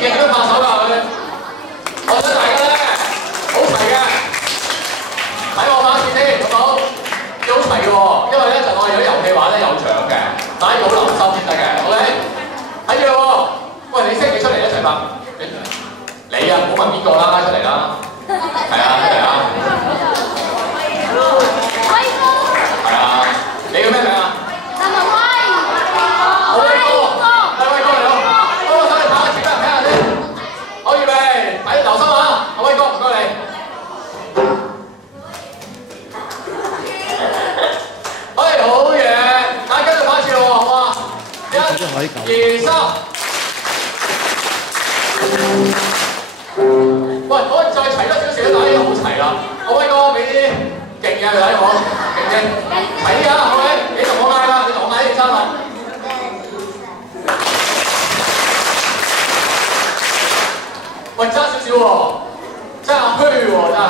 嘅點樣拍手㗎佢？我想大家咧好齊嘅，睇我把線先，好唔好？要好齊嘅喎，因為咧就我哋有啲遊戲玩咧有獎嘅，大家要好留心先得嘅 ，OK？ 睇住啦喎，喂你識你出嚟一齊拍，你啊唔好問邊個啦，出嚟啦，係啊出嚟啊，係啊，你叫咩名啊？2、3，喂，可以再齊多少少，大家已經好齊啦。我威哥俾啲勁嘅你睇好，勁嘅，睇啊，係咪？你同我嗌啦，你同我嗌啲爭啦。喂，爭少少喎，爭下虛喎，爭下虛。